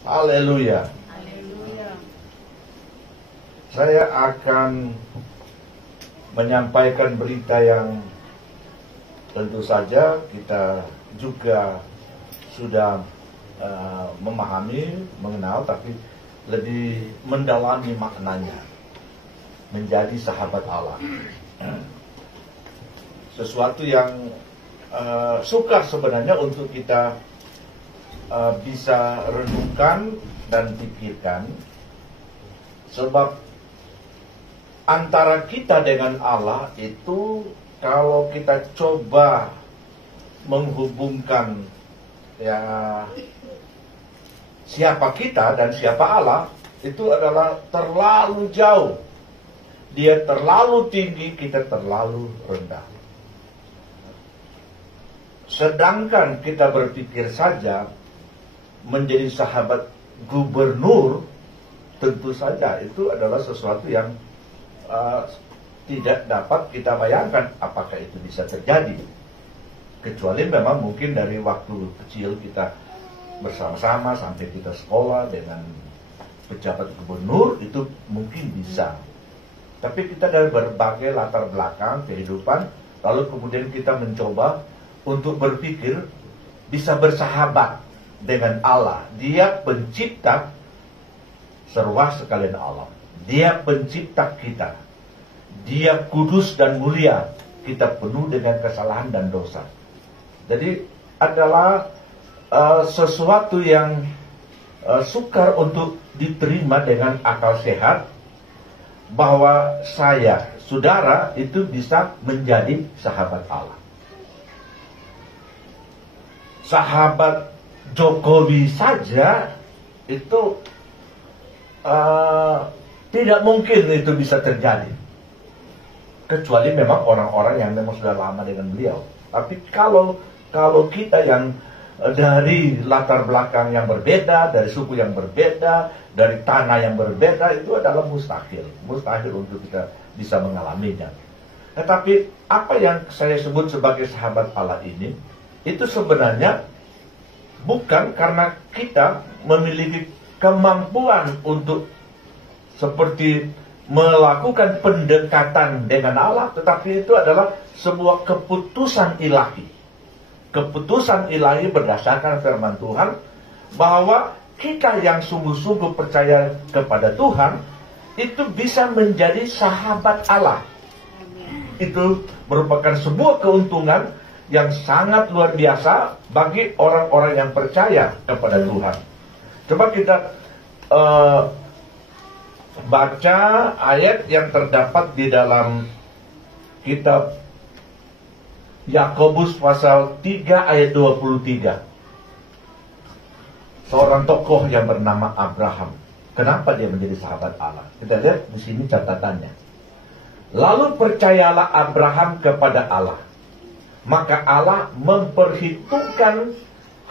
Haleluya. Haleluya. Saya akan menyampaikan berita yang tentu saja kita juga sudah memahami, mengenal, tapi lebih mendalami maknanya. Menjadi sahabat Allah. Sesuatu yang sukar sebenarnya untuk kita bisa renungkan dan pikirkan. Sebab antara kita dengan Allah itu, kalau kita coba menghubungkan ya siapa kita dan siapa Allah, itu adalah terlalu jauh. Dia terlalu tinggi, kita terlalu rendah. Sedangkan kita berpikir saja menjadi sahabat gubernur, tentu saja itu adalah sesuatu yang tidak dapat kita bayangkan apakah itu bisa terjadi. Kecuali memang mungkin dari waktu kecil kita bersama-sama sampai kita sekolah dengan pejabat gubernur, itu mungkin bisa. Tapi kita dari berbagai latar belakang kehidupan, lalu kemudian kita mencoba untuk berpikir bisa bersahabat dengan Allah. Dia pencipta seruah sekalian Allah. Dia pencipta kita. Dia kudus dan mulia. Kita penuh dengan kesalahan dan dosa. Jadi adalah sesuatu yang sukar untuk diterima dengan akal sehat, bahwa saya, saudara, itu bisa menjadi sahabat Allah. Sahabat Jokowi saja itu tidak mungkin itu bisa terjadi, kecuali memang orang-orang yang memang sudah lama dengan beliau. Tapi kalau kita yang dari latar belakang yang berbeda, dari suku yang berbeda, dari tanah yang berbeda, itu adalah mustahil untuk kita bisa mengalaminya. Tetapi apa yang saya sebut sebagai sahabat Allah ini, itu sebenarnya bukan karena kita memiliki kemampuan untuk seperti melakukan pendekatan dengan Allah, tetapi itu adalah sebuah keputusan ilahi. Keputusan ilahi berdasarkan firman Tuhan, bahwa kita yang sungguh-sungguh percaya kepada Tuhan itu bisa menjadi sahabat Allah. Itu merupakan sebuah keuntungan yang sangat luar biasa bagi orang-orang yang percaya kepada Tuhan. Coba kita baca ayat yang terdapat di dalam kitab Yakobus pasal 3 ayat 23. Seorang tokoh yang bernama Abraham. Kenapa dia menjadi sahabat Allah? Kita lihat di sini catatannya. Lalu percayalah Abraham kepada Allah, maka Allah memperhitungkan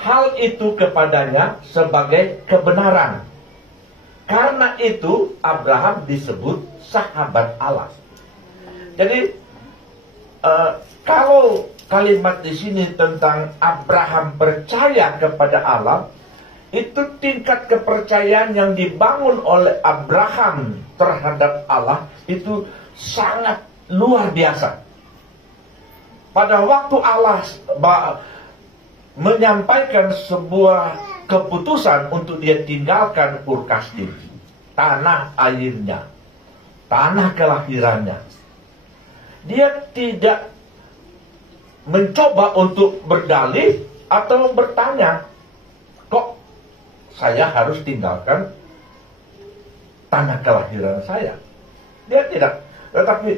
hal itu kepadanya sebagai kebenaran. Karena itu Abraham disebut sahabat Allah. Jadi kalau kalimat di sini tentang Abraham percaya kepada Allah, itu tingkat kepercayaan yang dibangun oleh Abraham terhadap Allah itu sangat luar biasa. Pada waktu Allah menyampaikan sebuah keputusan untuk dia tinggalkan Ur Kasdim, tanah airnya, tanah kelahirannya, dia tidak mencoba untuk berdalih atau bertanya, kok saya harus tinggalkan tanah kelahiran saya? Dia tidak. Tetapi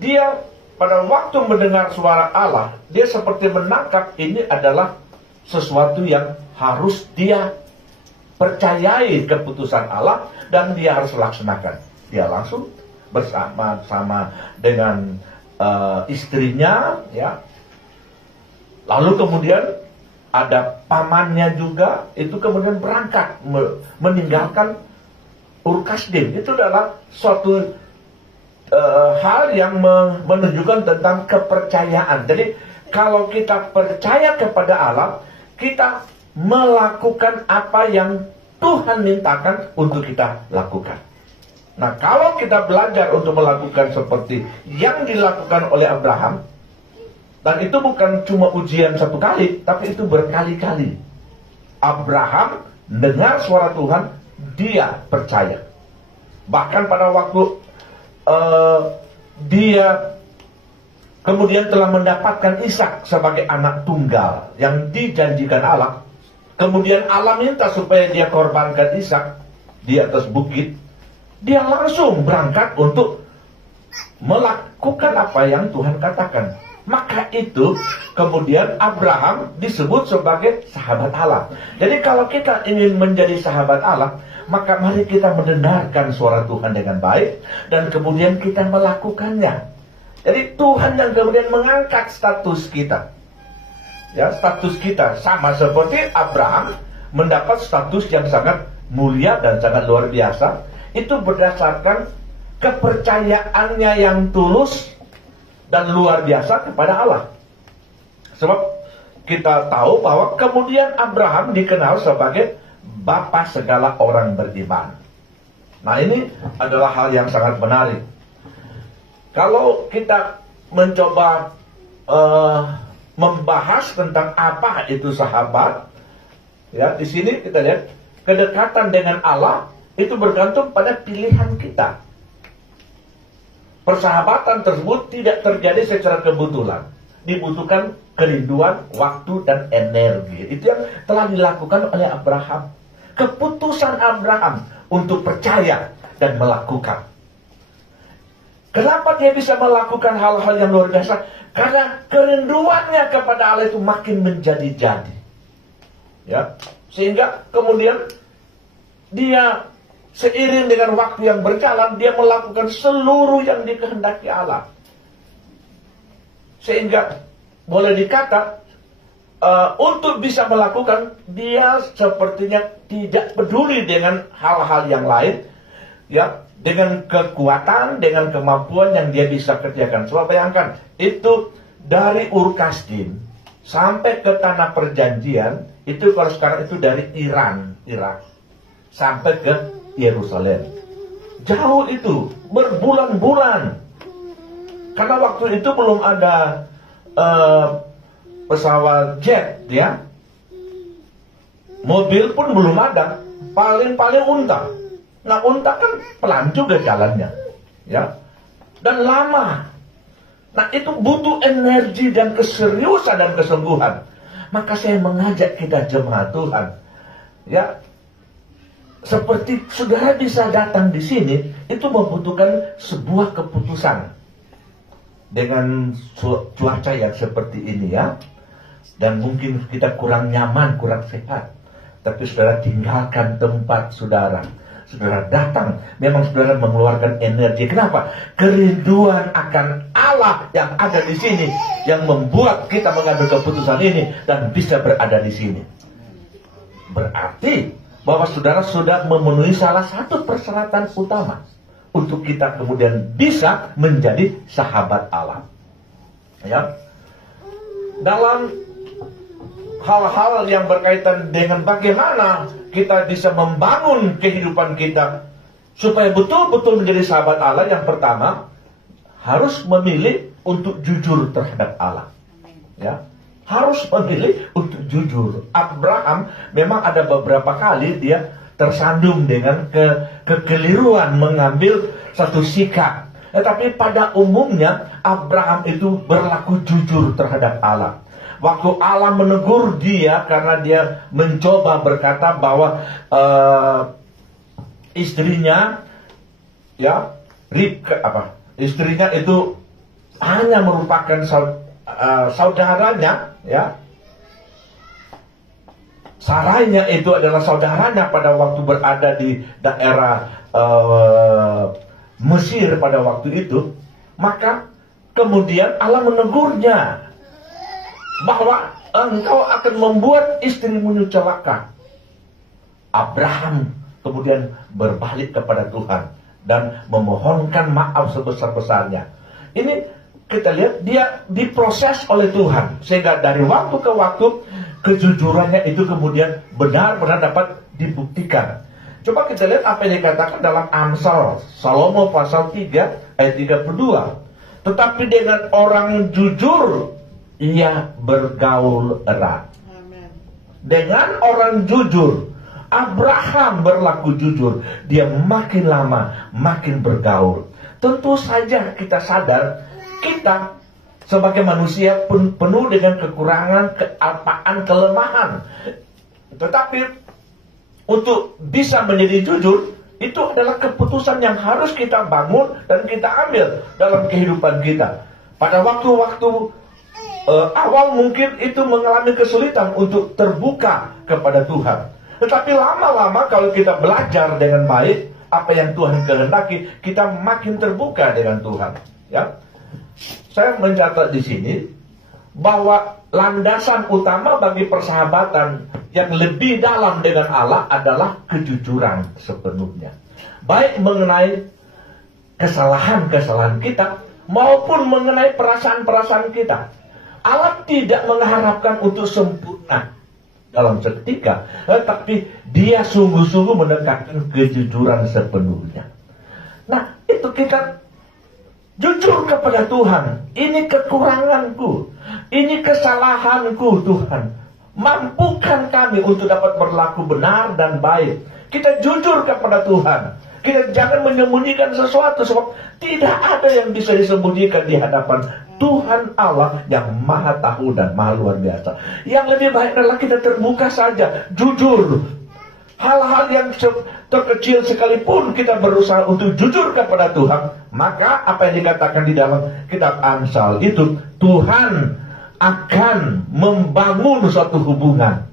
dia pada waktu mendengar suara Allah, dia seperti menangkap ini adalah sesuatu yang harus dia percayai keputusan Allah dan dia harus laksanakan. Dia langsung bersama-sama dengan istrinya, ya. Lalu kemudian ada pamannya juga, itu kemudian berangkat meninggalkan Ur Kasdim. Itu adalah suatu hal yang menunjukkan tentang kepercayaan. Jadi kalau kita percaya kepada Allah, kita melakukan apa yang Tuhan mintakan untuk kita lakukan. Nah, kalau kita belajar untuk melakukan seperti yang dilakukan oleh Abraham, dan itu bukan cuma ujian satu kali, tapi itu berkali-kali. Abraham dengar suara Tuhan, dia percaya. Bahkan pada waktu dia kemudian telah mendapatkan Ishak sebagai anak tunggal yang dijanjikan Allah, kemudian Allah minta supaya dia korbankan Ishak di atas bukit, dia langsung berangkat untuk melakukan apa yang Tuhan katakan. Maka itu kemudian Abraham disebut sebagai sahabat Allah. Jadi kalau kita ingin menjadi sahabat Allah, maka mari kita mendengarkan suara Tuhan dengan baik dan kemudian kita melakukannya. Jadi Tuhan yang kemudian mengangkat status kita. Ya, status kita sama seperti Abraham mendapat status yang sangat mulia dan sangat luar biasa. Itu berdasarkan kepercayaannya yang tulus dan luar biasa kepada Allah. Sebab kita tahu bahwa kemudian Abraham dikenal sebagai bapa segala orang beriman. Nah, ini adalah hal yang sangat menarik. Kalau kita mencoba membahas tentang apa itu sahabat, ya, di sini kita lihat kedekatan dengan Allah itu bergantung pada pilihan kita. Persahabatan tersebut tidak terjadi secara kebetulan. Dibutuhkan kerinduan, waktu, dan energi. Itu yang telah dilakukan oleh Abraham. Keputusan Abraham untuk percaya dan melakukan. Kenapa dia bisa melakukan hal-hal yang luar biasa? Karena kerinduannya kepada Allah itu makin menjadi-jadi. Ya, sehingga kemudian dia seiring dengan waktu yang berjalan, dia melakukan seluruh yang dikehendaki Allah. Sehingga boleh dikata, untuk bisa melakukan, dia sepertinya tidak peduli dengan hal-hal yang lain. Ya, dengan kekuatan, dengan kemampuan yang dia bisa kerjakan. Coba bayangkan, itu dari Ur Kasdim sampai ke Tanah Perjanjian, itu kalau sekarang itu dari Irak, sampai ke Yerusalem. Jauh itu, berbulan-bulan. Karena waktu itu belum ada pesawat jet, ya. Mobil pun belum ada, paling-paling unta. Nah, unta kan pelan juga jalannya, ya, dan lama. Nah, itu butuh energi dan keseriusan dan kesungguhan. Maka saya mengajak kita jemaat Tuhan, ya, seperti saudara bisa datang di sini, itu membutuhkan sebuah keputusan. Dengan cuaca yang seperti ini, ya, dan mungkin kita kurang nyaman, kurang sehat, tapi saudara tinggalkan tempat saudara. Saudara datang, memang saudara mengeluarkan energi. Kenapa? Kerinduan akan Allah yang ada di sini yang membuat kita mengambil keputusan ini dan bisa berada di sini. Berarti bahwa saudara sudah memenuhi salah satu persyaratan utama untuk kita kemudian bisa menjadi sahabat Allah. Ya. Dalam hal-hal yang berkaitan dengan bagaimana kita bisa membangun kehidupan kita supaya betul-betul menjadi sahabat Allah, yang pertama harus memilih untuk jujur terhadap Allah. Ya, harus memilih untuk jujur. Abraham memang ada beberapa kali dia tersandung dengan kekeliruan mengambil satu sikap. Tetapi pada umumnya Abraham itu berlaku jujur terhadap Allah. Waktu Allah menegur dia karena dia mencoba berkata bahwa istrinya, ya, istrinya itu hanya merupakan saudaranya, ya. Sarainya itu adalah saudaranya pada waktu berada di daerah Mesir pada waktu itu. Maka kemudian Allah menegurnya bahwa engkau akan membuat istrimu celaka. Abraham kemudian berbalik kepada Tuhan dan memohonkan maaf sebesar-besarnya. Ini kita lihat dia diproses oleh Tuhan, sehingga dari waktu ke waktu kejujurannya itu kemudian benar-benar dapat dibuktikan. Coba kita lihat apa yang dikatakan dalam Amsal Salomo pasal 3 ayat 32. Tetapi dengan orang jujur ia bergaul erat. Amen. Dengan orang jujur, Abraham berlaku jujur, dia makin lama makin bergaul. Tentu saja kita sadar, kita sebagai manusia penuh dengan kekurangan, kealpaan, kelemahan. Tetapi untuk bisa menjadi jujur, itu adalah keputusan yang harus kita bangun dan kita ambil dalam kehidupan kita. Pada waktu-waktu awal mungkin itu mengalami kesulitan untuk terbuka kepada Tuhan. Tetapi lama-lama kalau kita belajar dengan baik apa yang Tuhan kehendaki, kita makin terbuka dengan Tuhan. Ya, saya mencatat di sini bahwa landasan utama bagi persahabatan yang lebih dalam dengan Allah adalah kejujuran sepenuhnya. Baik mengenai kesalahan-kesalahan kita maupun mengenai perasaan-perasaan kita. Allah tidak mengharapkan untuk sempurna dalam seketika, tetapi dia sungguh-sungguh mendekatkan kejujuran sepenuhnya. Nah, itu kita jujur kepada Tuhan. Ini kekuranganku, ini kesalahanku Tuhan. Mampukan kami untuk dapat berlaku benar dan baik. Kita jujur kepada Tuhan. Kita jangan menyembunyikan sesuatu, sebab tidak ada yang bisa disembunyikan di hadapan Tuhan Allah yang maha tahu dan maha luar biasa. Yang lebih baik adalah kita terbuka saja, jujur. Hal-hal yang terkecil sekalipun kita berusaha untuk jujur kepada Tuhan, maka apa yang dikatakan di dalam kitab Amsal itu, Tuhan akan membangun suatu hubungan.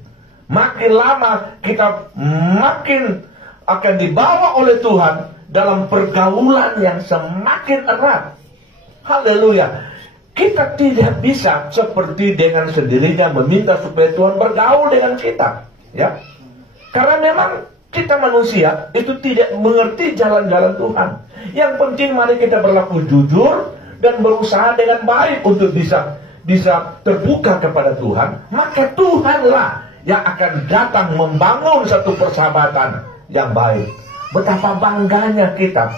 Makin lama kita makin akan dibawa oleh Tuhan dalam pergaulan yang semakin erat. Haleluya. Kita tidak bisa seperti dengan sendirinya meminta supaya Tuhan bergaul dengan kita, ya. Karena memang kita manusia itu tidak mengerti jalan-jalan Tuhan. Yang penting mari kita berlaku jujur dan berusaha dengan baik untuk bisa terbuka kepada Tuhan. Maka Tuhanlah yang akan datang membangun satu persahabatan yang baik. Betapa bangganya kita,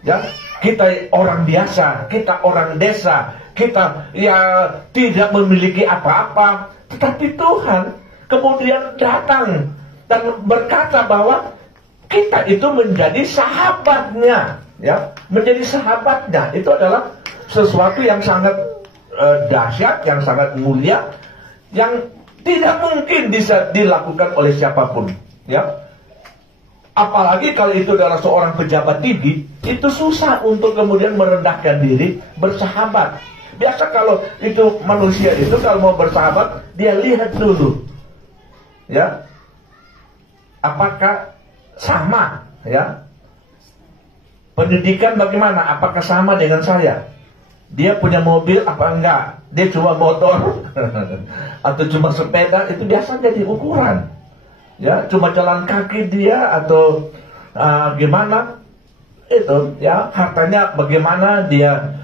ya. Kita orang biasa, kita orang desa, kita ya tidak memiliki apa-apa, tetapi Tuhan kemudian datang dan berkata bahwa kita itu menjadi sahabatnya, ya, menjadi sahabatnya. Itu adalah sesuatu yang sangat dahsyat, yang sangat mulia, yang tidak mungkin bisa dilakukan oleh siapapun, ya. Apalagi kalau itu adalah seorang pejabat tinggi, itu susah untuk kemudian merendahkan diri bersahabat. Biasa kalau itu manusia itu kalau mau bersahabat, dia lihat dulu, ya, apakah sama, ya, pendidikan bagaimana, apakah sama dengan saya, dia punya mobil apa enggak, dia cuma motor atau cuma sepeda, itu biasa jadi ukuran. Ya, cuma jalan kaki dia atau gimana itu, ya, hartanya bagaimana dia,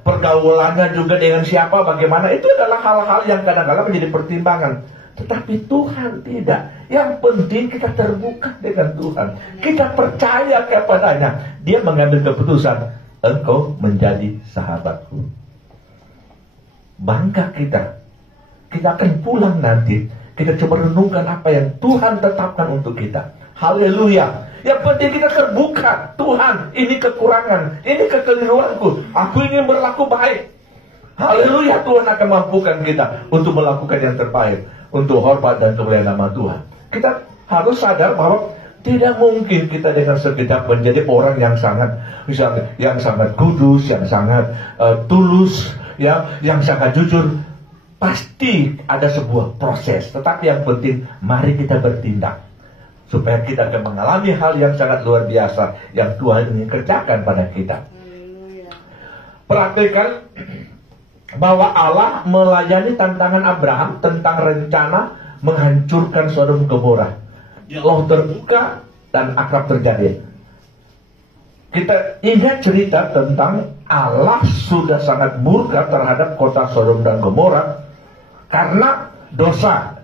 pergaulannya juga dengan siapa bagaimana, itu adalah hal-hal yang kadang-kadang menjadi pertimbangan. Tetapi Tuhan tidak. Yang penting kita terbuka dengan Tuhan, kita percaya kepadanya. Dia mengambil keputusan, engkau menjadi sahabatku. Bangga kita akan pulang nanti. Kita coba renungkan apa yang Tuhan tetapkan untuk kita. Haleluya. Yang penting kita terbuka. Tuhan, ini kekurangan, ini kekeliruanku, aku ingin berlaku baik. Haleluya. Tuhan akan mampukan kita untuk melakukan yang terbaik, untuk hormat dan kemuliaan nama Tuhan. Kita harus sadar bahwa tidak mungkin kita dengan sekejap menjadi orang yang sangat kudus, yang sangat tulus, ya, yang sangat jujur. Pasti ada sebuah proses. Tetapi yang penting, mari kita bertindak, supaya kita akan mengalami hal yang sangat luar biasa yang Tuhan ingin kerjakan pada kita. Perhatikan bahwa Allah melayani tantangan Abraham tentang rencana menghancurkan Sodom Gomora. Dialog terbuka dan akrab terjadi. Kita ingat cerita tentang Allah sudah sangat murka terhadap kota Sodom dan Gomora karena dosa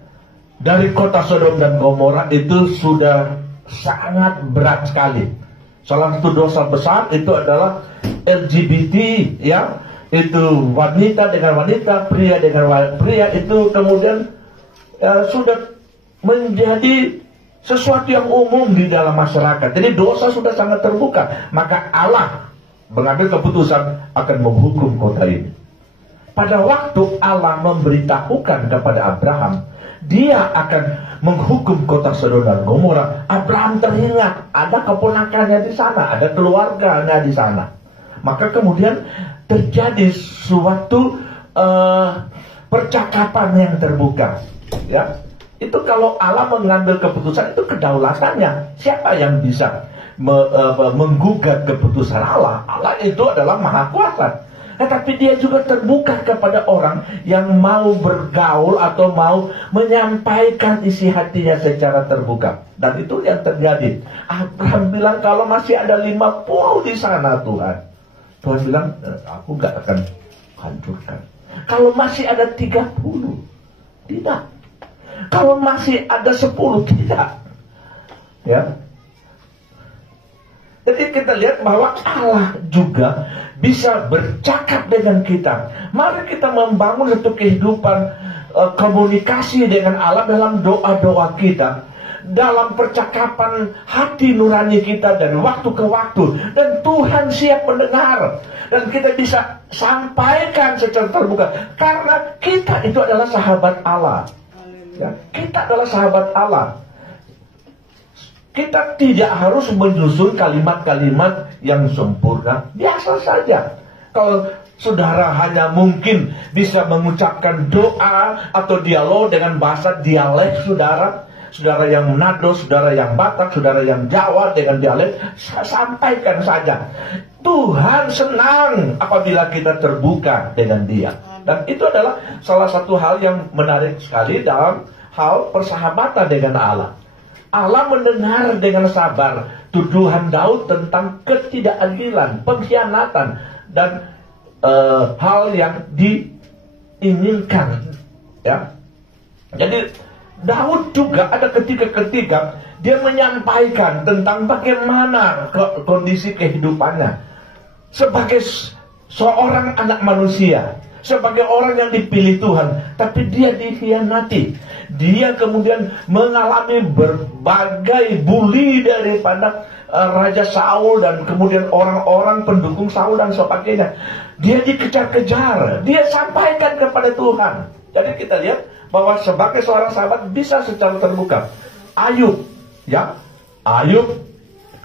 dari kota Sodom dan Gomora itu sudah sangat berat sekali. Salah satu dosa besar itu adalah LGBT, ya, itu wanita dengan wanita, pria dengan pria, itu kemudian sudah menjadi sesuatu yang umum di dalam masyarakat. Jadi dosa sudah sangat terbuka. Maka Allah mengambil keputusan akan menghukum kota ini. Pada waktu Allah memberitahukan kepada Abraham, dia akan menghukum kota Sodom dan Gomora, Abraham teringat ada keponakannya di sana, ada keluarganya di sana. Maka kemudian terjadi suatu percakapan yang terbuka, ya. Itu kalau Allah mengambil keputusan, itu kedaulatannya. Siapa yang bisa menggugat keputusan Allah? Allah itu adalah maha kuasa. Tetapi dia juga terbuka kepada orang yang mau bergaul atau mau menyampaikan isi hatinya secara terbuka. Dan itu yang terjadi. Abraham bilang, kalau masih ada 50 di sana Tuhan. Tuhan bilang, aku gak akan hancurkan. Kalau masih ada 30, tidak. Kalau masih ada 10, tidak. Ya. Jadi kita lihat bahwa Allah juga bisa bercakap dengan kita. Mari kita membangun satu kehidupan komunikasi dengan Allah dalam doa-doa kita, dalam percakapan hati nurani kita dari waktu ke waktu. Dan Tuhan siap mendengar. Dan kita bisa sampaikan secara terbuka. Karena kita itu adalah sahabat Allah. Ya, kita adalah sahabat Allah. Kita tidak harus menyusun kalimat-kalimat yang sempurna. Biasa saja. Kalau saudara hanya mungkin bisa mengucapkan doa atau dialog dengan bahasa dialek saudara, saudara yang Manado, saudara yang Batak, saudara yang Jawa dengan dialek, sampaikan saja. Tuhan senang apabila kita terbuka dengan Dia. Dan itu adalah salah satu hal yang menarik sekali dalam hal persahabatan dengan Allah. Allah mendengar dengan sabar tuduhan Daud tentang ketidakadilan, pengkhianatan, dan hal yang diinginkan. Ya. Jadi Daud juga ada ketika-ketika dia menyampaikan tentang bagaimana kondisi kehidupannya sebagai seorang anak manusia, sebagai orang yang dipilih Tuhan, tapi dia dikhianati. Dia kemudian mengalami berbagai bully daripada Raja Saul dan kemudian orang-orang pendukung Saul dan sebagainya. Dia dikejar-kejar, dia sampaikan kepada Tuhan. Jadi kita lihat bahwa sebagai seorang sahabat bisa secara terbuka. Ayub, ya, Ayub,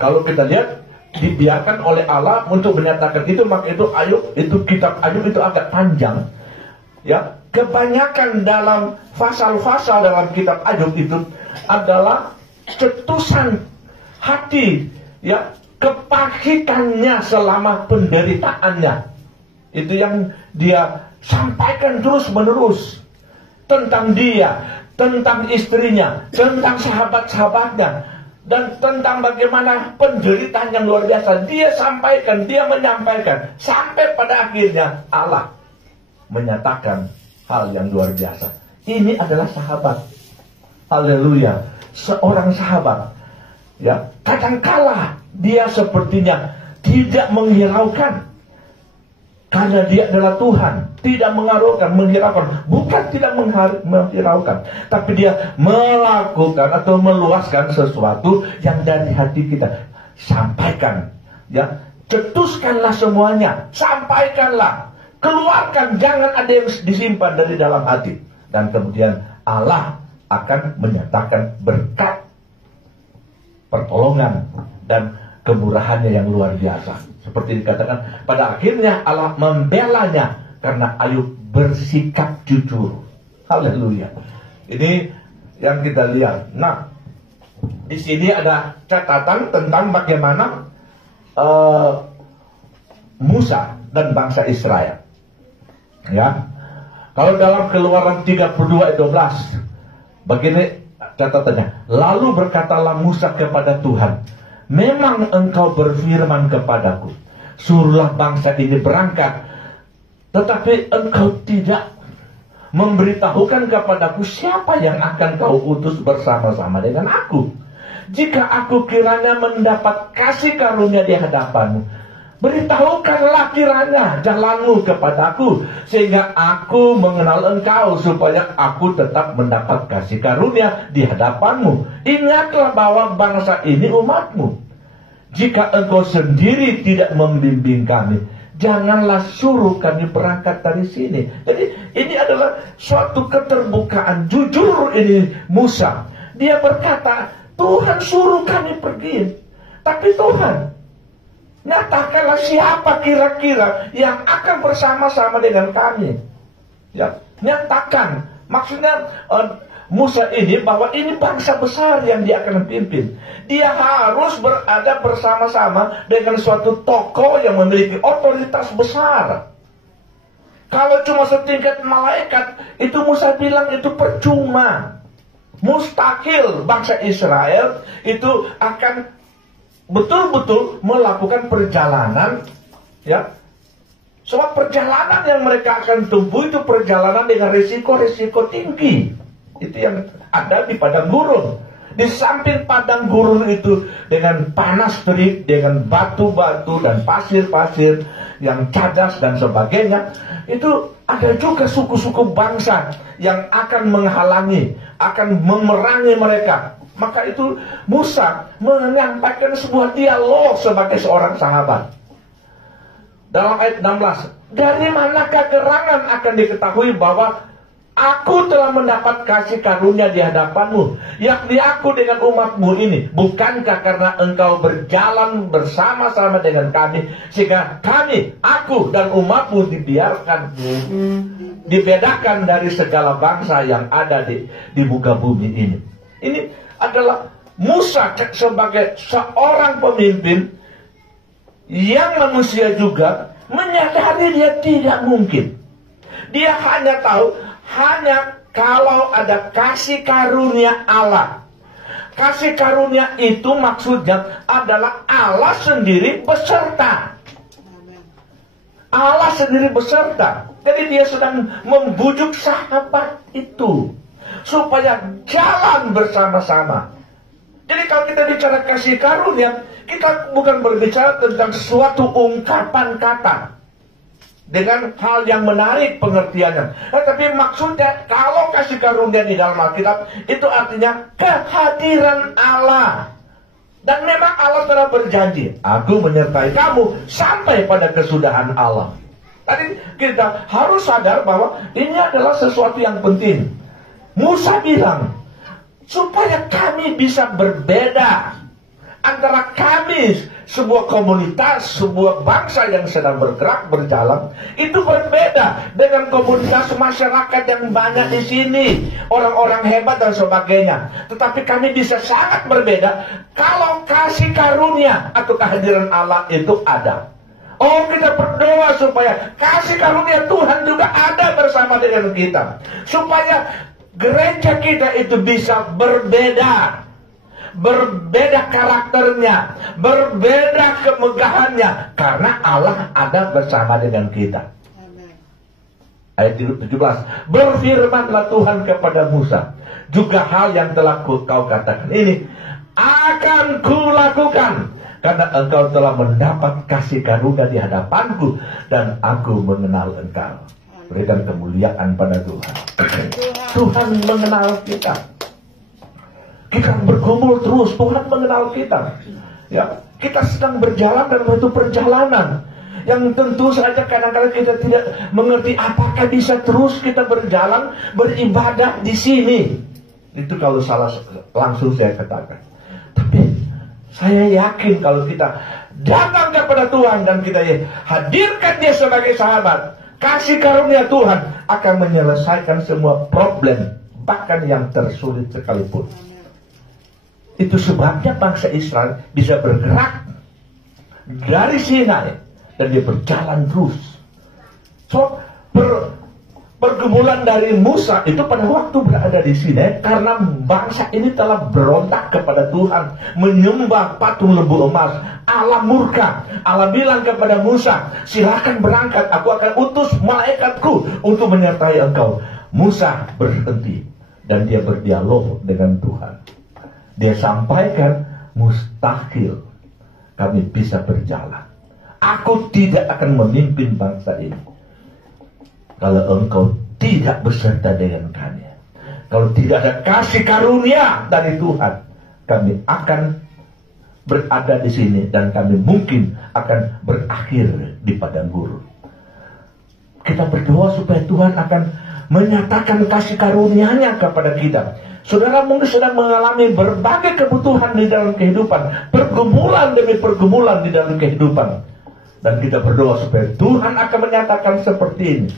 kalau kita lihat dibiarkan oleh Allah untuk menyatakan itu, maka itu Ayub, itu kitab Ayub itu agak panjang, ya. Kebanyakan dalam pasal-pasal dalam kitab Ayub itu adalah cetusan hati, ya, kepahitannya selama penderitaannya. Itu yang dia sampaikan terus-menerus tentang dia, tentang istrinya, tentang sahabat-sahabatnya, dan tentang bagaimana penderitaan yang luar biasa. Dia sampaikan, dia menyampaikan, sampai pada akhirnya Allah menyatakan hal yang luar biasa. Ini adalah sahabat. Haleluya. Seorang sahabat, ya, kadangkala dia sepertinya tidak menghiraukan, karena dia adalah Tuhan. Tidak menghiraukan. Bukan tidak menghiraukan, tapi dia melakukan atau meluaskan sesuatu yang dari hati kita. Sampaikan, ya, cetuskanlah semuanya, sampaikanlah, keluarkan, jangan ada yang disimpan dari dalam hati. Dan kemudian Allah akan menyatakan berkat, pertolongan, dan kemurahannya yang luar biasa. Seperti dikatakan, pada akhirnya Allah membelanya karena Ayub bersikap jujur. Haleluya. Ini yang kita lihat. Nah, di sini ada catatan tentang bagaimana Musa dan bangsa Israel. Ya, kalau dalam Keluaran 32 ayat 12, begini catatannya. Lalu berkatalah Musa kepada Tuhan, memang engkau berfirman kepadaku, suruhlah bangsa ini berangkat, tetapi engkau tidak memberitahukan kepadaku siapa yang akan kau utus bersama-sama dengan aku. Jika aku kiranya mendapat kasih karunia di hadapanmu, beritahukanlah kiranya jalanmu kepadaku, sehingga aku mengenal engkau, supaya aku tetap mendapat kasih karunia di hadapanmu. Ingatlah bahwa bangsa ini umatmu. Jika engkau sendiri tidak membimbing kami, janganlah suruh kami berangkat dari sini. Jadi ini adalah suatu keterbukaan. Jujur ini Musa. Dia berkata, Tuhan suruh kami pergi. Tapi Tuhan, nyatakanlah siapa kira-kira yang akan bersama-sama dengan kami. Ya, nyatakan. Maksudnya Musa ini bahwa ini bangsa besar yang dia akan pimpin. Dia harus berada bersama-sama dengan suatu tokoh yang memiliki otoritas besar. Kalau cuma setingkat malaikat, itu Musa bilang itu percuma. Mustahil bangsa Israel itu akan betul-betul melakukan perjalanan, ya. Sebab perjalanan yang mereka akan tempuh itu perjalanan dengan risiko-risiko tinggi. Itu yang ada di padang gurun. Di samping padang gurun itu dengan panas terik, dengan batu-batu dan pasir-pasir yang cadas dan sebagainya, itu ada juga suku-suku bangsa yang akan menghalangi, akan memerangi mereka. Maka itu Musa menyampaikan sebuah dialog sebagai seorang sahabat. Dalam ayat 16, dari manakah gerangan akan diketahui bahwa aku telah mendapat kasih karunia di hadapanmu, yakni aku dengan umatmu ini. Bukankah karena engkau berjalan bersama-sama dengan kami, sehingga kami, aku dan umatmu dibedakan dari segala bangsa yang ada di muka bumi ini. Ini adalah Musa sebagai seorang pemimpin yang manusia juga menyadari dia tidak mungkin. Dia hanya tahu, hanya kalau ada kasih karunia Allah. Kasih karunia itu maksudnya adalah Allah sendiri beserta. Allah sendiri beserta. Jadi dia sedang membujuk sahabat itu supaya jalan bersama-sama. Jadi kalau kita bicara kasih karunia, kita bukan berbicara tentang suatu ungkapan kata dengan hal yang menarik pengertiannya. Tapi maksudnya kalau kasih karunia di dalam Alkitab itu artinya kehadiran Allah. Dan memang Allah telah berjanji, aku menyertai kamu sampai pada kesudahan Allah. Tadi kita harus sadar bahwa ini adalah sesuatu yang penting. Musa bilang, supaya kami bisa berbeda antara kami, sebuah komunitas, sebuah bangsa yang sedang bergerak, berjalan, itu berbeda dengan komunitas masyarakat yang banyak di sini, orang-orang hebat dan sebagainya. Tetapi kami bisa sangat berbeda kalau kasih karunia atau kehadiran Allah itu ada. Oh, kita berdoa supaya kasih karunia Tuhan juga ada bersama dengan kita, supaya gereja kita itu bisa berbeda. Berbeda karakternya, berbeda kemegahannya, karena Allah ada bersama dengan kita. Ayat 17, berfirmanlah Tuhan kepada Musa, juga hal yang telah kau katakan ini akan kulakukan, karena engkau telah mendapat kasih karunia di hadapanku, dan aku mengenal engkau. Berikan kemuliaan pada Tuhan. Tuhan mengenal kita. Kita bergumul terus, Tuhan mengenal kita. Ya, kita sedang berjalan dalam satu perjalanan yang tentu saja kadang-kadang kita tidak mengerti apakah bisa terus kita berjalan beribadah di sini. Itu kalau salah langsung saya katakan. Tapi saya yakin kalau kita datang kepada Tuhan dan kita hadirkan dia sebagai sahabat, kasih karunia Tuhan akan menyelesaikan semua problem, bahkan yang tersulit sekalipun. Itu sebabnya bangsa Israel bisa bergerak dari Sinai dan dia berjalan terus. So, pergumulan dari Musa itu pada waktu berada di Sinai karena bangsa ini telah berontak kepada Tuhan, menyembah patung lembu emas. Allah murka. Allah bilang kepada Musa, silakan berangkat, aku akan utus malaikatku untuk menyertai engkau. Musa berhenti dan dia berdialog dengan Tuhan. Dia sampaikan, mustahil kami bisa berjalan. Aku tidak akan memimpin bangsa ini kalau engkau tidak beserta dengan kami. Kalau tidak ada kasih karunia dari Tuhan, kami akan berada di sini dan kami mungkin akan berakhir di padang gurun. Kita berdoa supaya Tuhan akan menyatakan kasih karunia-Nya kepada kita. Saudara mungkin sedang mengalami berbagai kebutuhan di dalam kehidupan, pergumulan demi pergumulan di dalam kehidupan. Dan kita berdoa supaya Tuhan akan menyatakan seperti ini.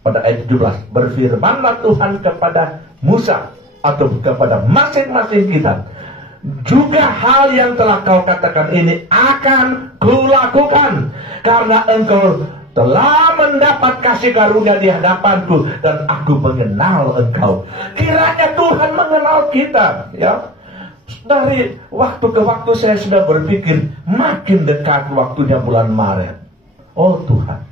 Pada ayat 17, berfirmanlah Tuhan kepada Musa atau kepada masing-masing kita, juga hal yang telah kau katakan ini akan kulakukan, karena engkau telah mendapat kasih karunia di hadapanku dan aku mengenal engkau. Kiranya Tuhan mengenal kita, ya. Dari waktu ke waktu saya sudah berpikir, makin dekat waktunya bulan Maret. Oh Tuhan,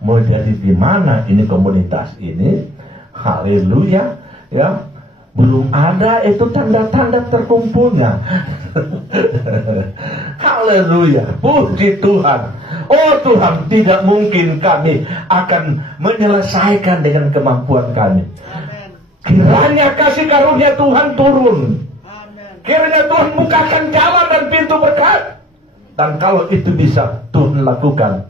mau dari di mana ini komunitas ini? Haleluya, ya. Belum ada itu tanda-tanda terkumpulnya. Haleluya, puji Tuhan. Oh Tuhan, tidak mungkin kami akan menyelesaikan dengan kemampuan kami. Kiranya kasih karunia Tuhan turun. Kiranya Tuhan bukakan jalan dan pintu berkat. Dan kalau itu bisa Tuhan lakukan,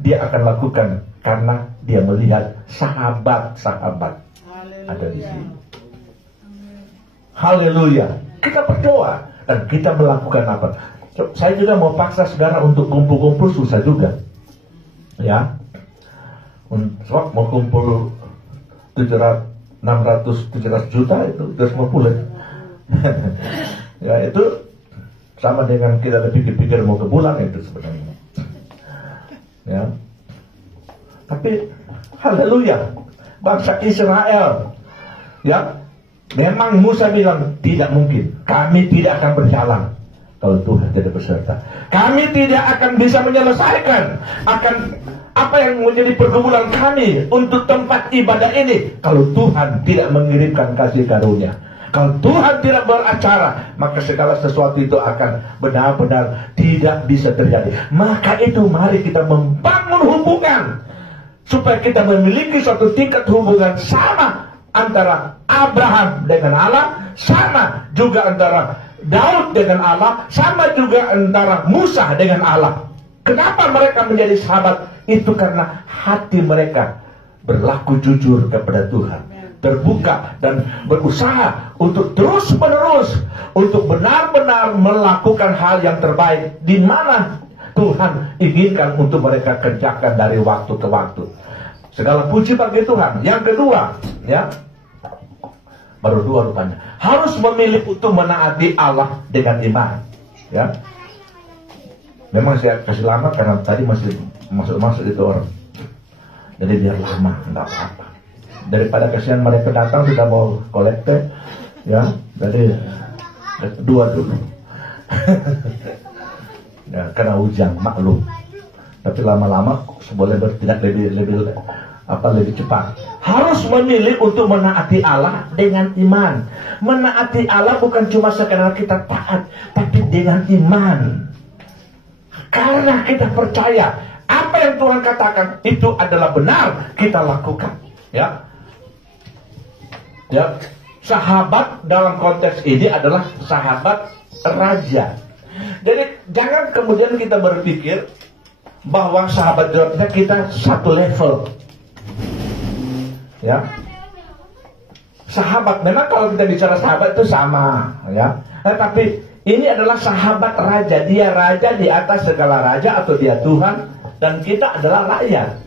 Dia akan lakukan karena Dia melihat sahabat-sahabat ada di sini. Haleluya. Kita berdoa dan kita melakukan apa? Saya juga mau paksa saudara untuk kumpul-kumpul, susah juga. Ya. Sebab mau kumpul 600-700 juta itu 250. Ya itu sama dengan kita pikir-pikir mau ke bulan itu sebenarnya. Ya. Tapi haleluya, bangsa Israel, ya, memang Musa bilang tidak mungkin, kami tidak akan berjalan kalau Tuhan tidak beserta. Kami tidak akan bisa menyelesaikan akan apa yang menjadi pergumulan kami untuk tempat ibadah ini kalau Tuhan tidak mengirimkan kasih karunia. Kalau Tuhan tidak beracara, maka segala sesuatu itu akan benar-benar tidak bisa terjadi. Maka itu mari kita membangun hubungan supaya kita memiliki suatu tingkat hubungan sama antara Abraham dengan Allah, sama juga antara Daud dengan Allah, sama juga antara Musa dengan Allah. Kenapa mereka menjadi sahabat? Itu karena hati mereka berlaku jujur kepada Tuhan, terbuka dan berusaha untuk terus-menerus untuk benar-benar melakukan hal yang terbaik di mana Tuhan inginkan untuk mereka kerjakan dari waktu ke waktu. Segala puji bagi Tuhan. Yang kedua, ya, baru dua rupanya, harus memilih untuk menaati Allah dengan iman. Ya, memang saya kasih lama karena tadi masih masuk itu orang. Jadi biar lama, enggak apa-apa. Daripada kasihan mereka datang sudah mau kolektor, ya, jadi dua dulu. Ya, karena hujan maklum. Tapi lama-lama boleh bertindak lebih cepat. Harus memilih untuk menaati Allah dengan iman. Menaati Allah bukan cuma sekedar kita taat, tapi dengan iman. Karena kita percaya apa yang Tuhan katakan itu adalah benar, kita lakukan. Ya, ya, sahabat dalam konteks ini adalah sahabat raja. Jadi jangan kemudian kita berpikir bahwa sahabat kita satu level. Ya, sahabat memang kalau kita bicara sahabat itu sama, ya. Tapi ini adalah sahabat raja. Dia raja di atas segala raja atau dia Tuhan dan kita adalah rakyat.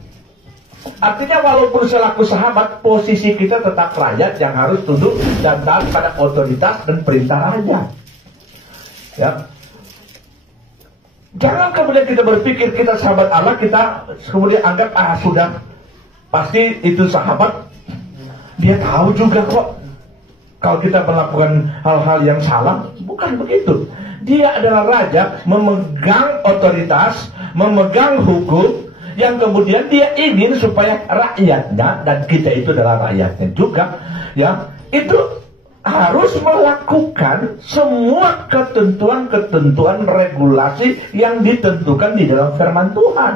Artinya walaupun selaku sahabat, posisi kita tetap rakyat yang harus tunduk dan taat pada otoritas dan perintah raja. Ya. Jangan kemudian kita berpikir kita sahabat Allah, kita kemudian anggap sudah pasti itu sahabat. Dia tahu juga kok kalau kita melakukan hal-hal yang salah. Bukan begitu. Dia adalah raja, memegang otoritas, memegang hukum, yang kemudian dia ingin supaya rakyatnya, dan kita itu adalah rakyatnya juga, ya, itu harus melakukan semua ketentuan-ketentuan regulasi yang ditentukan di dalam firman Tuhan.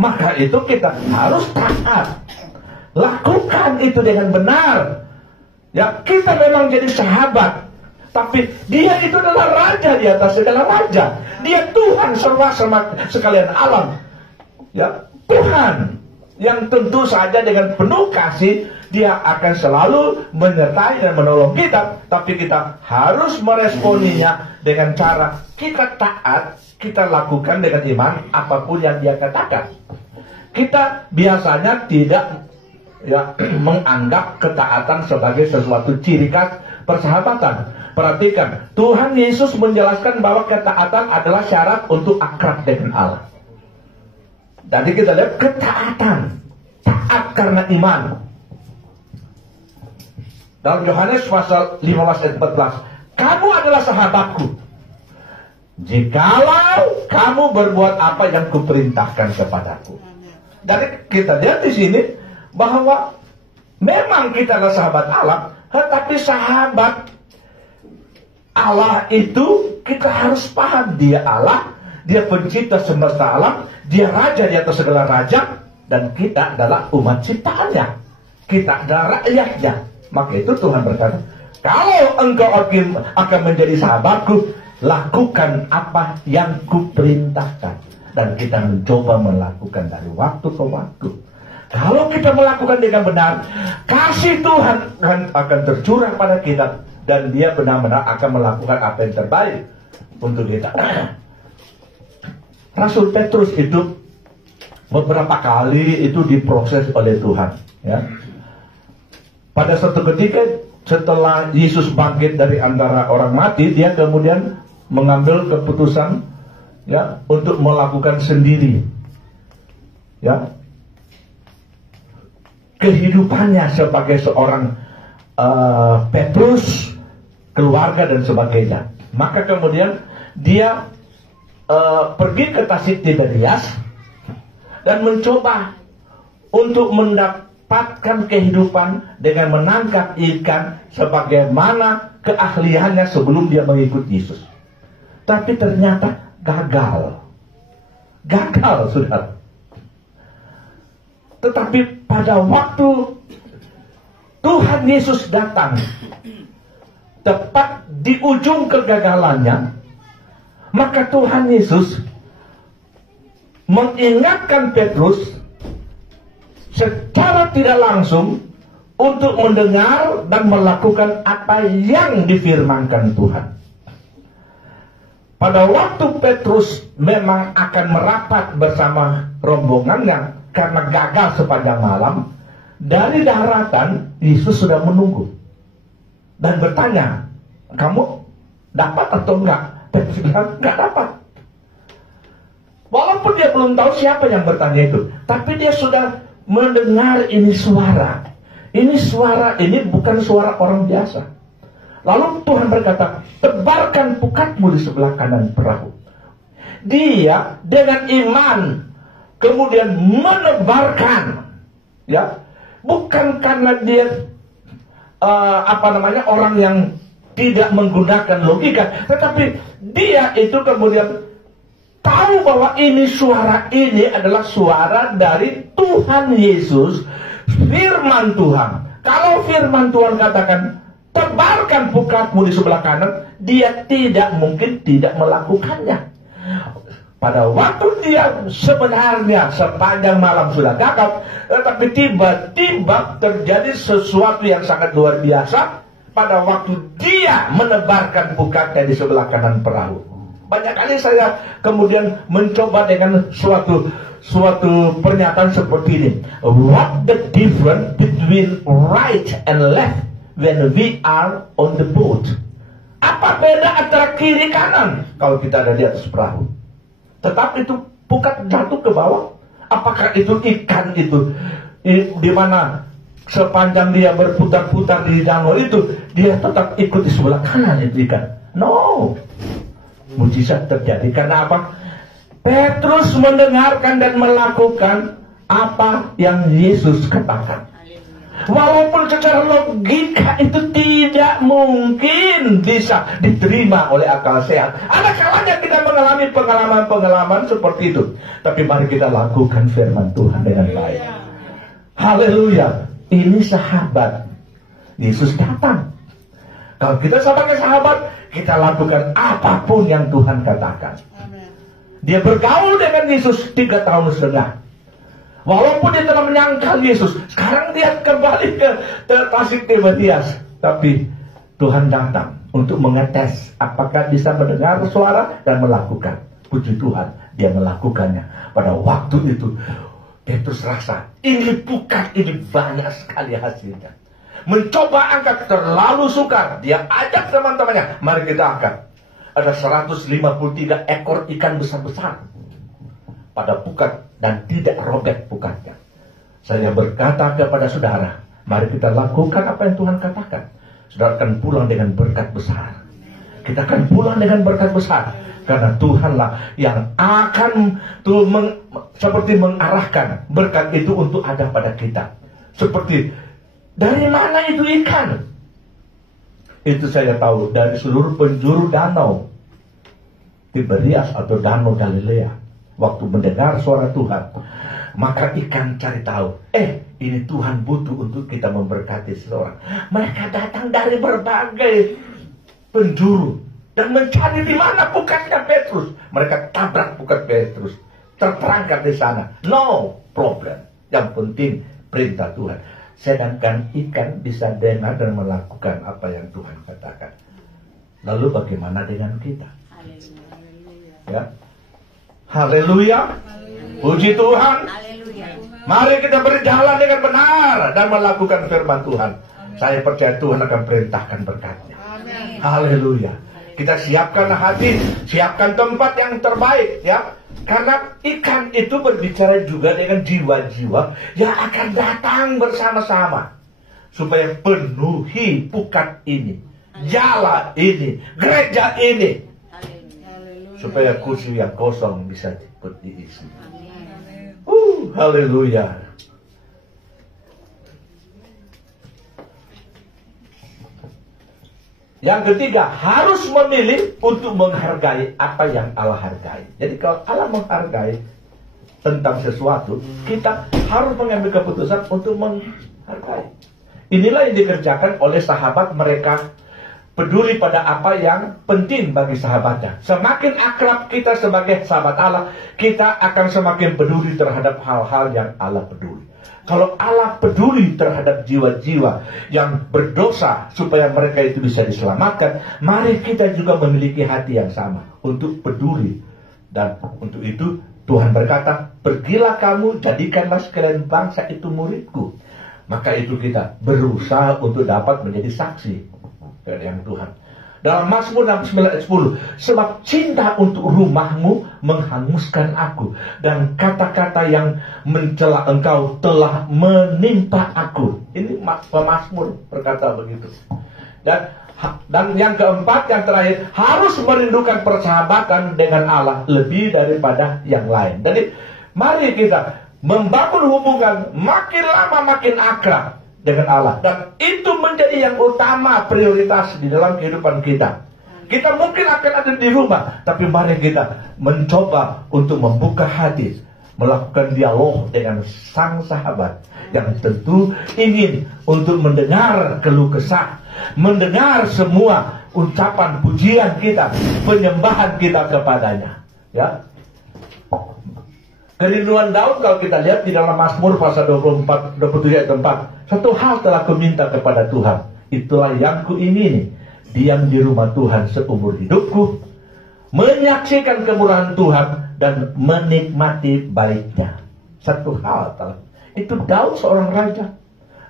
Maka itu kita harus taat. Lakukan itu dengan benar. Ya, kita memang jadi sahabat, tapi dia itu adalah raja di atas segala raja. Dia Tuhan sekalian alam. Ya, Tuhan yang tentu saja dengan penuh kasih dia akan selalu menyertai dan menolong kita, tapi kita harus meresponinya dengan cara kita taat, kita lakukan dengan iman apapun yang dia katakan. Kita biasanya tidak, ya, menganggap ketaatan sebagai sesuatu ciri khas persahabatan. Perhatikan, Tuhan Yesus menjelaskan bahwa ketaatan adalah syarat untuk akrab dengan Allah. Jadi kita lihat ketaatan, taat karena iman. Dalam Yohanes pasal 15 ayat 14, kamu adalah sahabatku jikalau kamu berbuat apa yang kuperintahkan kepadaku. Jadi kita lihat di sini bahwa memang kita adalah sahabat Allah, tetapi sahabat Allah itu kita harus paham, dia Allah, dia pencipta semesta alam, dia raja di atas segala raja, dan kita adalah umat ciptaannya, kita adalah rakyatnya. Maka itu Tuhan berkata, kalau engkau akan menjadi sahabatku, lakukan apa yang kuperintahkan. Dan kita mencoba melakukan dari waktu ke waktu. Kalau kita melakukan dengan benar, kasih Tuhan akan tercurah pada kita, dan dia benar-benar akan melakukan apa yang terbaik untuk kita. Rasul Petrus itu beberapa kali itu diproses oleh Tuhan, ya. Pada suatu ketika setelah Yesus bangkit dari antara orang mati, dia kemudian mengambil keputusan, ya, untuk melakukan sendiri, ya, kehidupannya sebagai seorang Petrus, keluarga dan sebagainya. Maka kemudian dia pergi ke Tasik Tiberias dan mencoba untuk mendapatkan kehidupan dengan menangkap ikan sebagaimana keahliannya sebelum dia mengikut Yesus. Tapi ternyata gagal, saudara. Tetapi pada waktu Tuhan Yesus datang, tepat di ujung kegagalannya, maka Tuhan Yesus mengingatkan Petrus secara tidak langsung untuk mendengar dan melakukan apa yang difirmankan Tuhan. Pada waktu Petrus memang akan merapat bersama rombongannya karena gagal sepanjang malam, dari daratan Yesus sudah menunggu dan bertanya, kamu dapat atau enggak? Petrus bilang, enggak dapat. Walaupun dia belum tahu siapa yang bertanya itu, tapi dia sudah mendengar ini suara. Ini suara, ini bukan suara orang biasa. Lalu Tuhan berkata, tebarkan pukatmu di sebelah kanan perahu. Dia dengan iman kemudian menebarkan, ya, bukan karena dia orang yang tidak menggunakan logika, tetapi dia itu kemudian tahu bahwa ini suara ini adalah suara dari Tuhan Yesus, firman Tuhan. Kalau firman Tuhan katakan tebarkan pukatmu di sebelah kanan, dia tidak mungkin tidak melakukannya. Pada waktu dia sebenarnya sepanjang malam sudah gagal, tetapi tiba-tiba terjadi sesuatu yang sangat luar biasa pada waktu dia menebarkan pukatnya di sebelah kanan perahu. Banyak kali saya kemudian mencoba dengan suatu pernyataan seperti ini. What the difference between right and left when we are on the boat? Apa beda antara kiri kanan kalau kita ada di atas perahu? Tetapi itu pukat jatuh ke bawah. Apakah itu ikan itu di mana sepanjang dia berputar-putar di danau itu, dia tetap ikut di sebelah kanan itu ikan? No. Mujizat terjadi karena apa? Petrus mendengarkan dan melakukan apa yang Yesus katakan. Walaupun secara logika itu tidak mungkin bisa diterima oleh akal sehat. Ada kalanya kita mengalami pengalaman-pengalaman seperti itu. Tapi mari kita lakukan firman Tuhan dengan baik. Haleluya. Ini sahabat Yesus datang. Kalau kita sebagai sahabat, kita lakukan apapun yang Tuhan katakan. Dia bergaul dengan Yesus 3,5 tahun. Walaupun dia telah menyangkal Yesus, sekarang dia kembali ke Tasik Tiberias. Tapi Tuhan datang untuk mengetes apakah bisa mendengar suara dan melakukan. Puji Tuhan, dia melakukannya. Pada waktu itu, Petrus rasa, ini banyak sekali hasilnya. Mencoba angkat terlalu sukar. Dia ajak teman-temannya, mari kita angkat. Ada 153 ekor ikan besar-besar pada pukat dan tidak robek pukatnya. Saya berkata kepada saudara, mari kita lakukan apa yang Tuhan katakan. Saudara akan pulang dengan berkat besar. Kita akan pulang dengan berkat besar. Karena Tuhanlah yang akan seperti mengarahkan berkat itu untuk ada pada kita. Seperti, dari mana itu ikan? Itu saya tahu dari seluruh penjuru danau Tiberias atau danau Galilea. Waktu mendengar suara Tuhan, maka ikan cari tahu, ini Tuhan butuh untuk kita memberkati seseorang. Mereka datang dari berbagai penjuru dan mencari di mana pukatnya Petrus. Mereka tabrak pukat Petrus, terperangkap di sana. No problem. Yang penting perintah Tuhan. Sedangkan ikan bisa dengar dan melakukan apa yang Tuhan katakan. Lalu bagaimana dengan kita? Ya. Haleluya. Puji Tuhan. Mari kita berjalan dengan benar dan melakukan firman Tuhan. Saya percaya Tuhan akan perintahkan berkatnya. Haleluya. Kita siapkan hati, siapkan tempat yang terbaik, ya. Karena ikan itu berbicara juga dengan jiwa-jiwa yang akan datang bersama-sama supaya penuhi pukat ini, jala ini, gereja ini, supaya kursi yang kosong bisa cepat diisi. Haleluya. Yang ketiga, harus memilih untuk menghargai apa yang Allah hargai. Jadi kalau Allah menghargai tentang sesuatu, kita harus mengambil keputusan untuk menghargai. Inilah yang dikerjakan oleh sahabat. Mereka peduli pada apa yang penting bagi sahabatnya. Semakin akrab kita sebagai sahabat Allah, kita akan semakin peduli terhadap hal-hal yang Allah peduli. Kalau Allah peduli terhadap jiwa-jiwa yang berdosa supaya mereka itu bisa diselamatkan, mari kita juga memiliki hati yang sama untuk peduli. Dan untuk itu Tuhan berkata, pergilah kamu, jadikanlah sekalian bangsa itu muridku. Maka itu kita berusaha untuk dapat menjadi saksi dari yang Tuhan. Dalam Mazmur 69:10, sebab cinta untuk rumahmu menghanguskan aku, dan kata-kata yang mencela engkau telah menimpa aku. Ini pemazmur berkata begitu. Dan yang keempat, yang terakhir, harus merindukan persahabatan dengan Allah lebih daripada yang lain. Jadi mari kita membangun hubungan makin lama makin akrab dengan Allah. Dan itu menjadi yang utama, prioritas di dalam kehidupan kita. Kita mungkin akan ada di rumah, tapi mari kita mencoba untuk membuka hati, melakukan dialog dengan sang sahabat yang tentu ingin untuk mendengar keluh kesah, mendengar semua ucapan pujian kita, penyembahan kita kepadanya. Ya. Kerinduan Daud kalau kita lihat di dalam Mazmur pasal 27 ayat 4. Satu hal telah kuminta kepada Tuhan, itulah yang kuingini, diam di rumah Tuhan seumur hidupku, menyaksikan kemurahan Tuhan dan menikmati baiknya. Satu hal telah. Itu Daud seorang raja.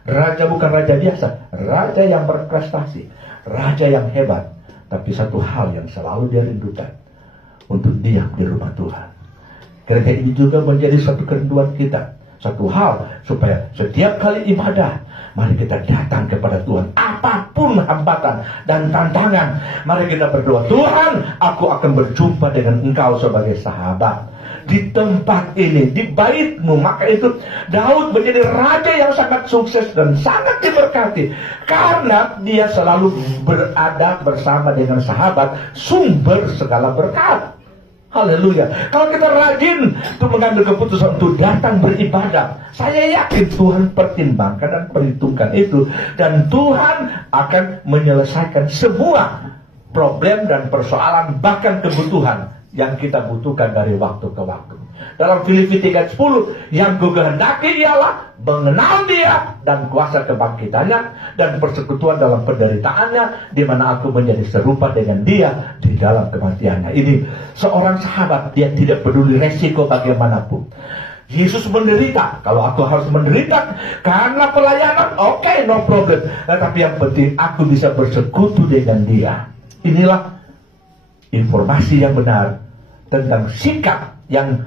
Raja bukan raja biasa, raja yang berprestasi, raja yang hebat. Tapi satu hal yang selalu dia rindukan, untuk diam di rumah Tuhan. Karena ini juga menjadi satu kerinduan kita. Satu hal, supaya setiap kali ibadah, mari kita datang kepada Tuhan. Apapun hambatan dan tantangan, mari kita berdoa, Tuhan, aku akan berjumpa dengan Engkau sebagai sahabat. di tempat ini, di baitmu. Maka itu Daud menjadi raja yang sangat sukses dan sangat diberkati, karena dia selalu berada bersama dengan sahabat, sumber segala berkat. Haleluya. Kalau kita rajin untuk mengambil keputusan untuk datang beribadah, saya yakin Tuhan pertimbangkan dan perhitungkan itu, dan Tuhan akan menyelesaikan semua problem dan persoalan, bahkan kebutuhan yang kita butuhkan dari waktu ke waktu. Dalam Filipi 3:10, yang kukehendaki ialah mengenal Dia dan kuasa kebangkitannya dan persekutuan dalam penderitaannya, di mana aku menjadi serupa dengan Dia di dalam kematiannya. Ini seorang sahabat, dia tidak peduli resiko bagaimanapun. Yesus menderita, kalau aku harus menderita karena pelayanan, oke, no problem. Tetapi yang penting aku bisa bersekutu dengan Dia. Inilah informasi yang benar tentang sikap yang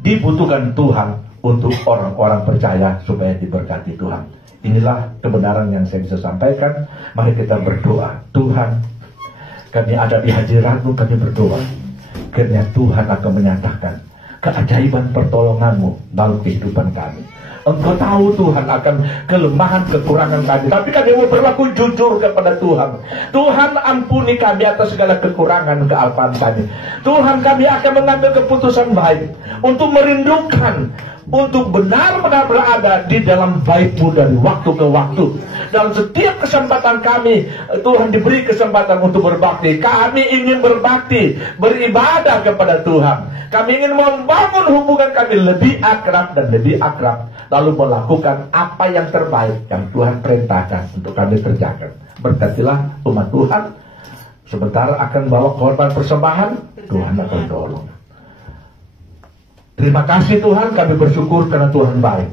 dibutuhkan Tuhan untuk orang-orang percaya supaya diberkati Tuhan. Inilah kebenaran yang saya bisa sampaikan. Mari kita berdoa. Tuhan, kami ada di hadirat-Mu, kami berdoa kiranya Tuhan akan menyatakan keajaiban pertolongan-Mu dalam kehidupan kami. Engkau tahu Tuhan akan kelemahan, kekurangan kami, tapi kami mau berlaku jujur kepada Tuhan. Tuhan, ampuni kami atas segala kekurangan, kealpaan kami. Tuhan, kami akan mengambil keputusan baik untuk merindukan, untuk benar-benar berada di dalam bait-Mu dari waktu ke waktu. Dalam setiap kesempatan kami, Tuhan diberi kesempatan untuk berbakti. Kami ingin berbakti, beribadah kepada Tuhan. Kami ingin membangun hubungan kami lebih akrab dan lebih akrab, lalu melakukan apa yang terbaik yang Tuhan perintahkan untuk kami kerjakan. Berkatilah umat Tuhan. Sebentar akan bawa korban persembahan, Tuhan akan tolong. Terima kasih Tuhan, kami bersyukur karena Tuhan baik.